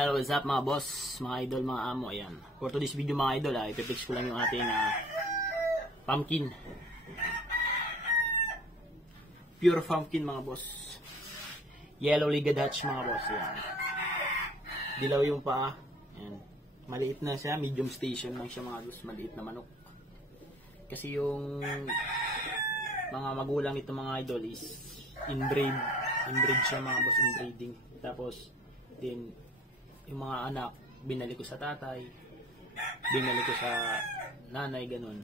Hello, what's up mga boss, mga idol, mga amo. Ayan. For today's video mga idol, ipipix ko lang yung ating pumpkin. Pure pumpkin mga boss. Yellow Liga Dutch mga boss. Ayan. Dilaw yung paa. Ayan. Maliit na siya, medium station lang siya mga boss. Maliit na manok. Kasi yung mga magulang ito mga idol is inbreed. Inbreed siya mga boss, inbreeding. Tapos, din yung mga anak, binalik ko sa tatay, binalik ko sa nanay, ganun.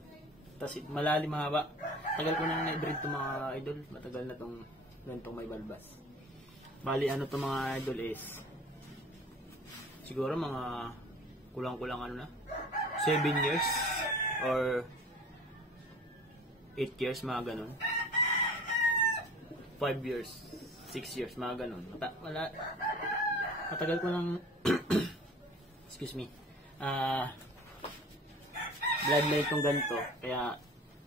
Tapos malalim, mahaba. Tagal ko nang na-breed itong mga idol. Matagal na itong ganitong may balbas. Bali, ano itong mga idol is, siguro mga kulang-kulang ano na, 7 years or 8 years, mga ganun. 5 years, 6 years, mga ganun. Matagal ko lang excuse me, bloodline itong ganito, kaya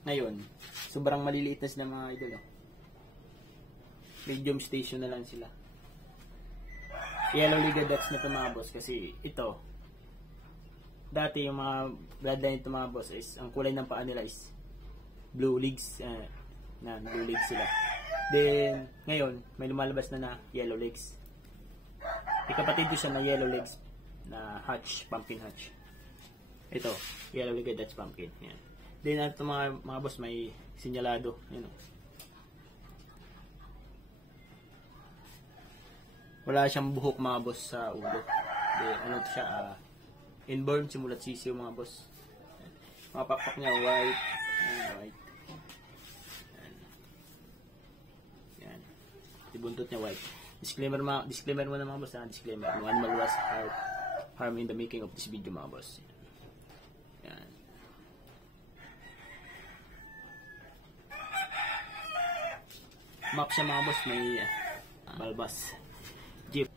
ngayon sobrang maliliit na sila mga idol, oh. Medium station na lang sila. Yellow Liga Dutch na ito mga boss, kasi ito dati yung mga bloodline ito mga boss is ang kulay ng paa nila is blue legs, blue legs sila. Then ngayon may lumalabas na yellow legs. Ikapatid ko siya na yellow legs na hatch, pumpkin hatch. Ito, Yellow Liga Dutch pumpkin. Yan. Then ito mga boss, may sinyalado. Yan, oh. Wala siyang buhok mga boss sa ulo. Then, ano siya, inborn simulat sisiyo mga boss. Yan. Mga pakpak niya, white. Yan, white. Yan. Yan. Ibuntot niya white. Disclaimer muna mga boss, disclaimer. No animal was harm in the making of this video mga boss. Yan. Map siya mga boss, may balbas. Jeep.